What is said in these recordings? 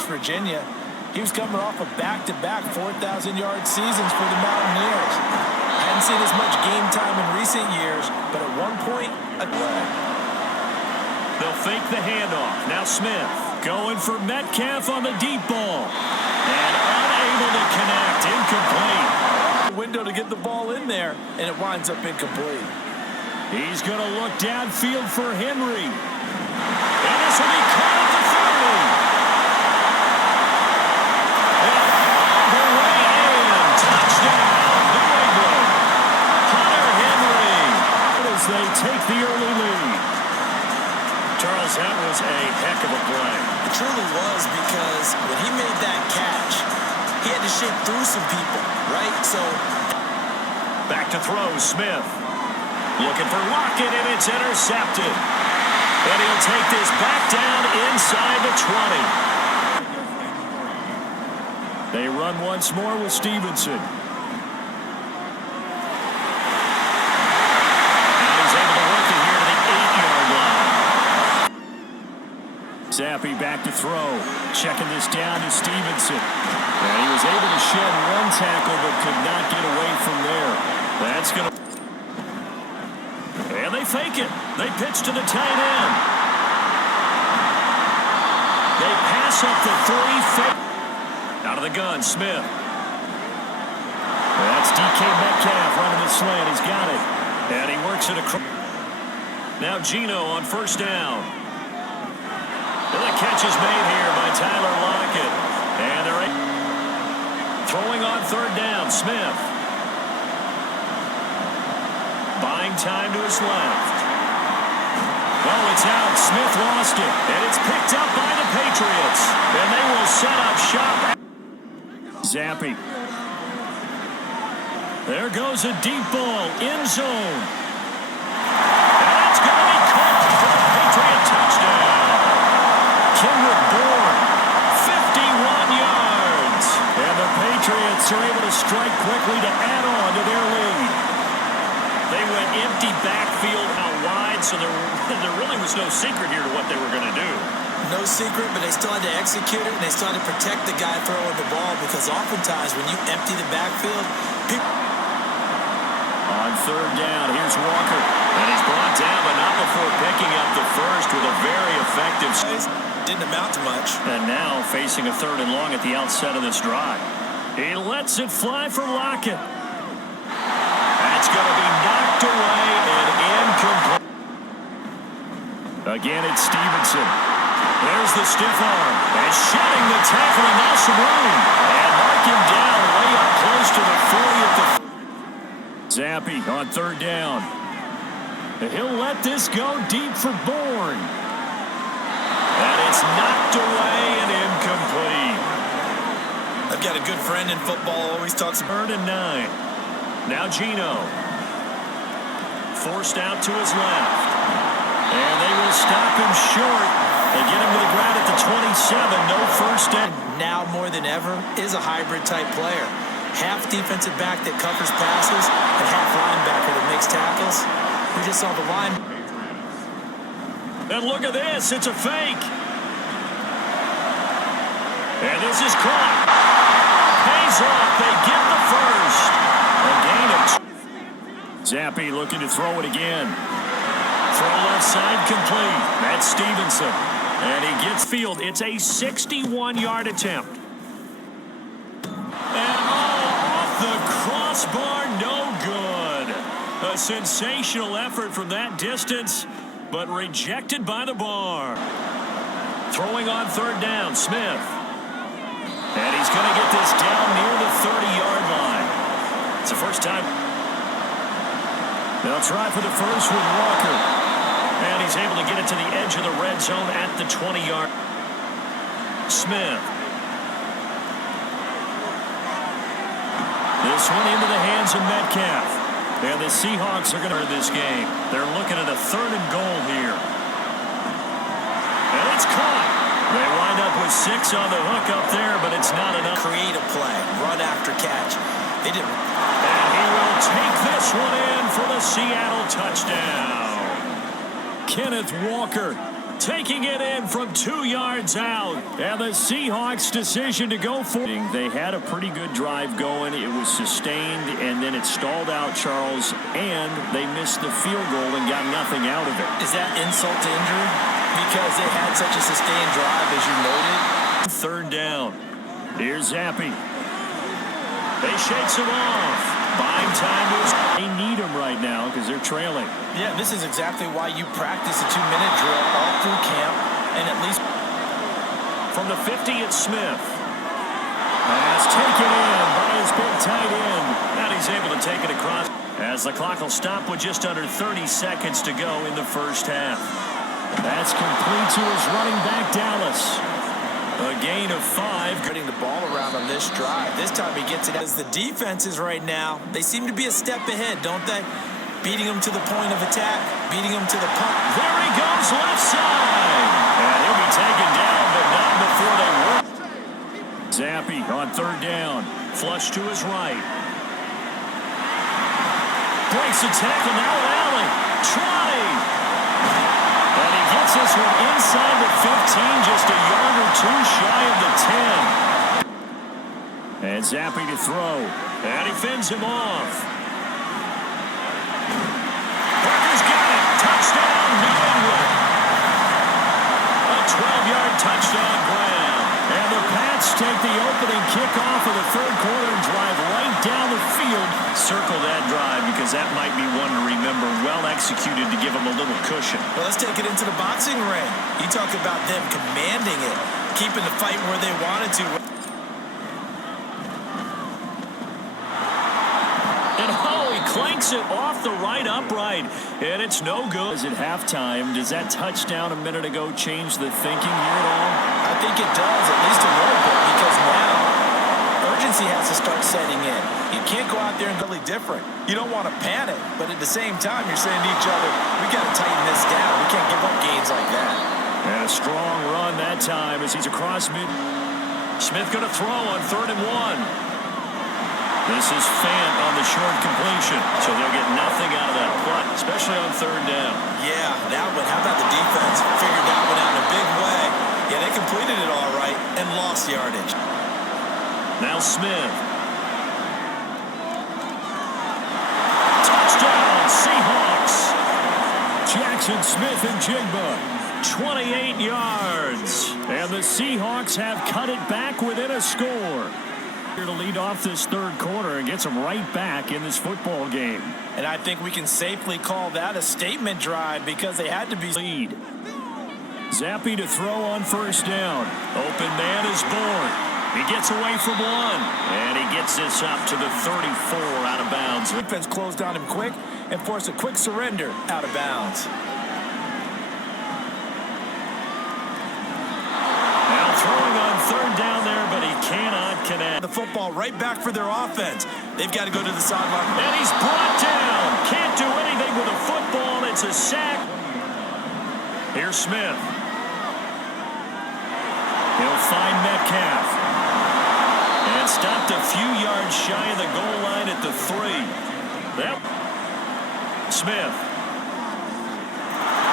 West Virginia. He was coming off of back-to-back 4,000-yard seasons for the Mountaineers. Hadn't seen as much game time in recent years, but at one point, a flag. They'll fake the handoff. Now Smith going for Metcalf on the deep ball. And unable to connect. Incomplete. Window to get the ball in there, and it winds up incomplete. He's going to look downfield for Henry. And this will be caught at the 30. And the way in. Touchdown, New England. Hunter Henry as they take the early lead. Charles, that was a heck of a play. It truly was, because when he made that catch, he had to shake through some people, right? So back to throw, Smith. Looking for Lockett, and it's intercepted. And he'll take this back down inside the 20. They run once more with Stevenson. And he's able to work it here to the 8-yard line. Zappi back to throw. Checking this down to Stevenson. And he was able to shed one tackle, but could not get away from there. That's going to... And they fake it. They pitch to the tight end. They pass up the 3. Fake. Out of the gun, Smith. That's DK Metcalf running the slant. He's got it. And he works it across. Now Geno on first down. And the catch is made here by Tyler Lockett. And they're throwing on third down, Smith. Buying time to his left. Oh, it's out. Smith lost it. And it's picked up by the Patriots. And they will set up shop. Zappi. There goes a deep ball. End zone. And it's going to be caught for the Patriot touchdown. Kendrick Bourne. 51 yards. And the Patriots are able to strike quickly to add on to their lead. They went empty backfield out wide, so there really was no secret here to what they were going to do. No secret, but they still had to execute it, and they still had to protect the guy throwing the ball, because oftentimes when you empty the backfield, on third down, here's Walker. And he's brought down, but not before picking up the first with a very effective... Didn't amount to much. And now facing a 3rd and long at the outset of this drive. He lets it fly for Lockett. That's going to be knocked away and incomplete. Again, it's Stevenson. There's the stiff arm. And shedding the tackle, and now some room. And mark him down way up close to the 40th. Zappi on third down. He'll let this go deep for Bourne. And it's knocked away and incomplete. I've got a good friend in football, always talks about 3rd and 9. Now Geno. Forced out to his left. And they will stop him short. They get him to the ground at the 27. No first down. Now more than ever is a hybrid type player. Half defensive back that covers passes and half linebacker that makes tackles. We just saw the line. And look at this. It's a fake. And this is caught. Pays off. They get the first. A gain of... Zappi looking to throw it again. Throw left side complete. That's Stevenson. And he gets field. It's a 61-yard attempt. And off the crossbar, no good. A sensational effort from that distance, but rejected by the bar. Throwing on third down, Smith. And he's going to get this down near the 30-yard line. It's the first time. They'll try for the first with Walker. And he's able to get it to the edge of the red zone at the 20-yard. Smith. This one into the hands of Metcalf. And the Seahawks are going to win this game. They're looking at a 3rd and goal here. And it's caught. They wind up with 6 on the hook up there, but it's not enough. Create a play, run after catch. They didn't. And he will take this one in for the Seattle touchdown. Kenneth Walker taking it in from 2 yards out. And the Seahawks' decision to go for it. They had a pretty good drive going. It was sustained, and then it stalled out, Charles, and they missed the field goal and got nothing out of it. Is that insult to injury? Because they had such a sustained drive, as you noted. Third down. Here's Zappe. They shakes him off. Buying time was. They need him right now because they're trailing. Yeah, this is exactly why you practice a 2-minute drill all through camp, and at least from the 50, it's Smith. Pass taken in by his big tight end. And he's able to take it across. As the clock will stop with just under 30 seconds to go in the first half. That's complete to his running back, Dallas. A gain of 5. Getting the ball around on this drive. This time he gets it as the defenses right now. They seem to be a step ahead, don't they? Beating them to the point of attack, beating them to the punt. There he goes, left side. And he'll be taken down, but not before they work. Zappe on third down. Flush to his right. Breaks the tackle, now an alley. Trotting. And he gets this one inside the 15, just a yard or two shy of the 10. And Zappe to throw. And he fends him off. Parker's got it. Touchdown, New England. A 12-yard touchdown grab. And the Pats take the opening kickoff of the third quarter and drive right down the field. Circle that drive because that might be one to remember. Well executed to give them a little cushion. Well, let's take it into the boxing ring. You talk about them commanding it, keeping the fight where they wanted to. And he clanks it off the right upright. And it's no good. At halftime, does that touchdown a minute ago change the thinking here at all? I think it does, at least a little bit, because now urgency has to start setting in. You can't go out there and really different. You don't want to panic, but at the same time, you're saying to each other, we got to tighten this down. We can't give up gains like that. And a strong run that time as he's across mid. Smith going to throw on 3rd and 1. This is Fant on the short completion, so they'll get nothing out of that play, especially on 3rd down. Yeah, that one. How about the defense? Figured that one out in a big way. Yeah, they completed it all right and lost yardage. Now Smith. Touchdown, Seahawks. Jackson Smith and Jigba. 28 yards. And the Seahawks have cut it back within a score. Here to lead off this third quarter and gets them right back in this football game. And I think we can safely call that a statement drive because they had to be lead. Zappe to throw on 1st down. Open man is born. He gets away from one. And he gets this up to the 34 out of bounds. Defense closed on him quick and forced a quick surrender out of bounds. Now throwing on 3rd down there, but he cannot connect. The football right back for their offense. They've got to go to the sideline. And he's brought down. Can't do anything with a football. It's a sack. Here's Smith. He'll find Metcalf. And stopped a few yards shy of the goal line at the 3. Yep. Smith.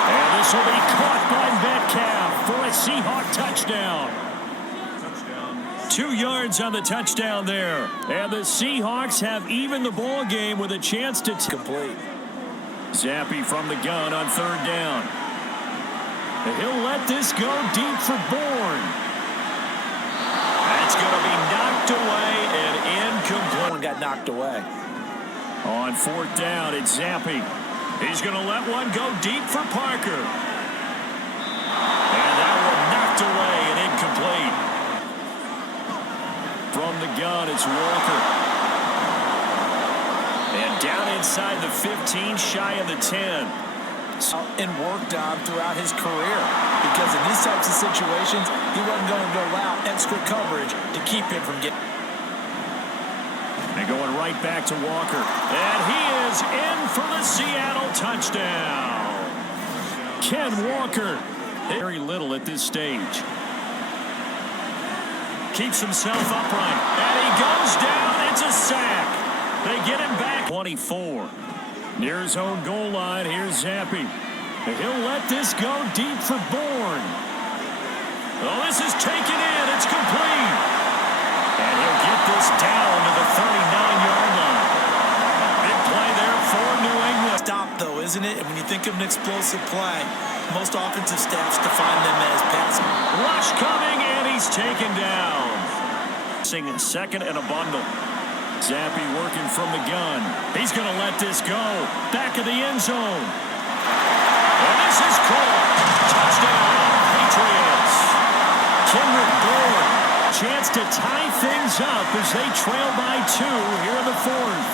And this will be caught by Metcalf for a Seahawk touchdown. 2 yards on the touchdown there. And the Seahawks have even the ball game with a chance to complete. Zappe from the gun on 3rd down. And he'll let this go deep for Bourne. That's going to be knocked away and incomplete. One got knocked away. On 4th down, it's Zappe. He's going to let one go deep for Parker. And that one knocked away and incomplete. From the gun, it's Walker. And down inside the 15, shy of the 10. And worked on throughout his career. Because in these types of situations, he wasn't going to allow extra coverage to keep him from getting. And going right back to Walker. And he is in for the Seattle touchdown. Ken Walker. Very little at this stage. Keeps himself upright. And he goes down. It's a sack. They get him back. 24. Near his own goal line. Here's Zappe. He'll let this go deep for Bourne. Oh, this is taken in. It's complete. And he'll get this down to the 39-yard line. Big play there for New England. Stop, though, isn't it? And when you think of an explosive play, most offensive staffs define them as passing. Rush coming, and he's taken down. Second and a bundle. Zappe working from the gun. He's going to let this go. Back of the end zone. And this is caught. Touchdown, Patriots. Kendrick Bourne. Chance to tie things up as they trail by 2 here in the 4th.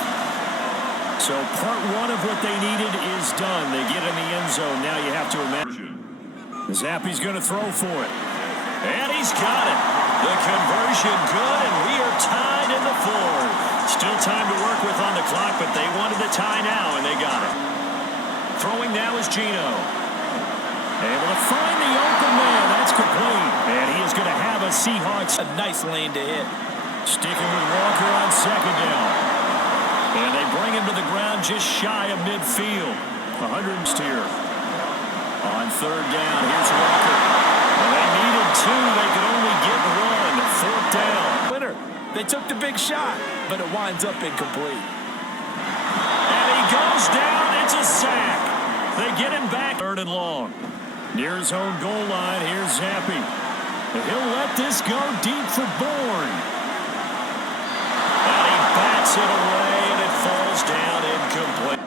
So part 1 of what they needed is done. They get in the end zone. Now you have to imagine. Zappe's going to throw for it. And he's got it. The conversion good, and we are tied in the 4th. Still time to work with on the clock, but they wanted the tie now, and they got it. Throwing now is Gino. Able to find the open man. That's complete. And he is going to have a Seahawks. A nice lane to hit. Sticking with Walker on second down. And they bring him to the ground just shy of midfield. 100 here. On third down, here's Walker. Well, they needed 2. They could only get 1. 4th down. Winner. They took the big shot, but it winds up incomplete. And he goes down. It's a sack. They get him back. 3rd and long. Near his own goal line, here's Zappe. He'll let this go deep for Bourne. And he bats it away, and it falls down incomplete.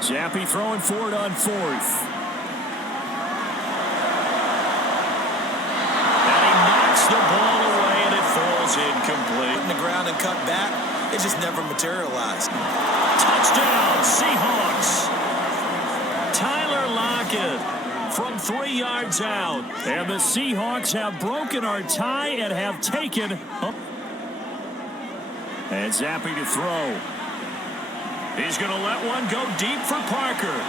Zappe throwing for it on 4th. And he knocks the ball away, and it falls incomplete. In the ground and cut back, it just never materialized. Touchdown, Seahawks. Tyler Lockett from 3 yards out. And the Seahawks have broken our tie and have taken. And Zappe to throw. He's going to let one go deep for Parker.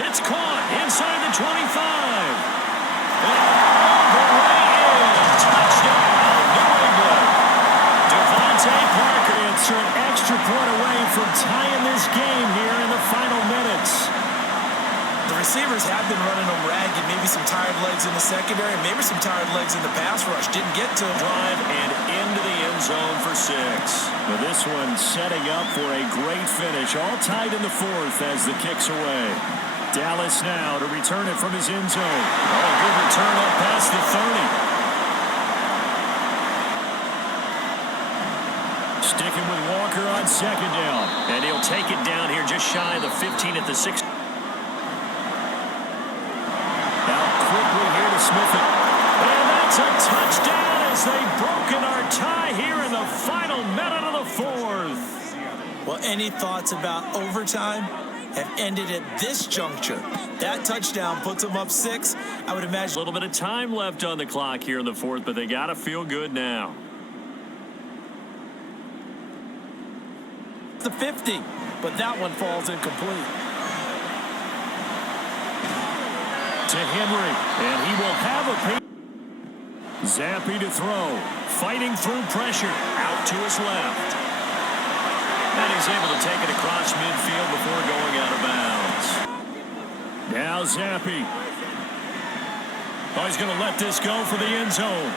It's caught inside the 25. And all the way in. Touchdown, New England. Devontae Parker. It's an extra point away from tying this game here in the final minutes. The receivers have been running them ragged. Maybe some tired legs in the secondary, maybe some tired legs in the pass rush. Didn't get to drive and into the end zone for 6. But this one setting up for a great finish. All tied in the 4th as the kick's away. Dallas now to return it from his end zone. Oh, good return up past the 30. Sticking with Walker on second down. And he'll take it down here just shy of the 15 at the 6. Quickly here to Smith. And that's a touchdown as they've broken our tie here in the final minute of the 4th. Well, any thoughts about overtime have ended at this juncture. That touchdown puts them up 6. I would imagine a little bit of time left on the clock here in the 4th, but they got to feel good now. the 50, but that one falls incomplete. To Henry, and he will have a pick. Zappe to throw, fighting through pressure, out to his left. And he's able to take it across midfield before going out of bounds. Now Zappe. Oh, he's going to let this go for the end zone.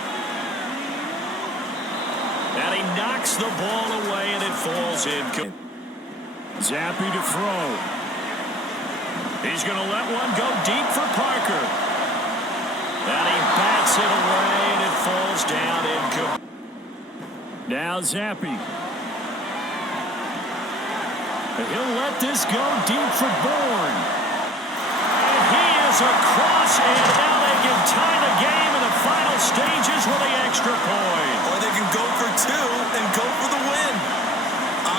And he knocks the ball away, and it falls in. Zappe to throw. He's going to let one go deep for Parker. And he bats it away, and it falls down incomplete. Now Zappe. He'll let this go deep for Bourne. And he is across, and now they can tie the game in the final stages with the extra point. Or they can go for two and go for the win.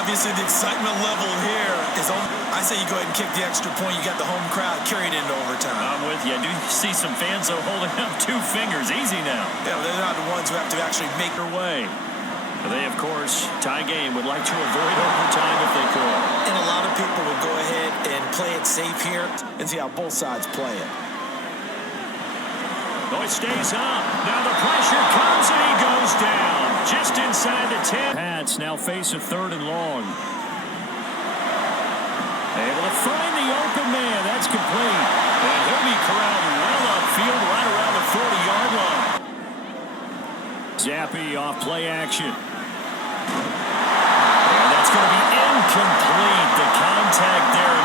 Obviously, the excitement level here is on. I say you go ahead and kick the extra point. You got the home crowd carried into overtime. I'm with you. I do see some fans, though, holding up 2 fingers. Easy now. Yeah, they're not the ones who have to actually make their way. They, of course, tie game, would like to avoid overtime if they could. And a lot of people would go ahead and play it safe here and see how both sides play it. Oh, it stays up. Now the pressure comes and he goes down. Just inside the 10. Pats now face a 3rd and long. Able to find the open man. That's complete. And he'll be corralled well upfield right around the 40-yard line. Zappi off play action. And that's going to be incomplete. The contact there.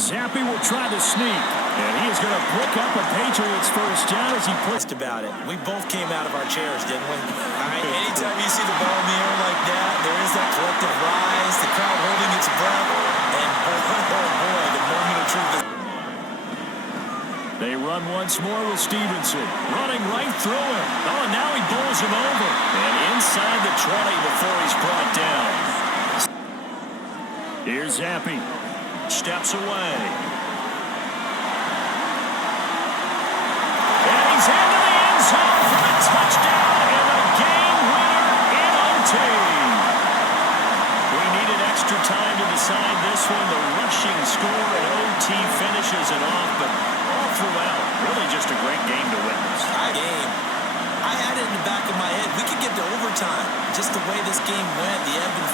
Zappi will try to sneak. And he is going to pick up a Patriots first down as he puts about it. We both came out of our chairs, didn't we? All right, anytime you see the ball in the air like that, there is that collective rise, the crowd holding its breath, and boy, the moment of truth is... They run once more with Stevenson. Running right through him. Oh, and now he bowls him over. And inside the 20 before he's brought down. Here's Zappi. Steps away. And he's into the end zone for a touchdown and a game winner in OT. We needed extra time to decide this one. The rushing score and OT finishes it off, but all throughout, really just a great game to witness. I had it in the back of my head. We could get to overtime. Just the way this game went, the ebb and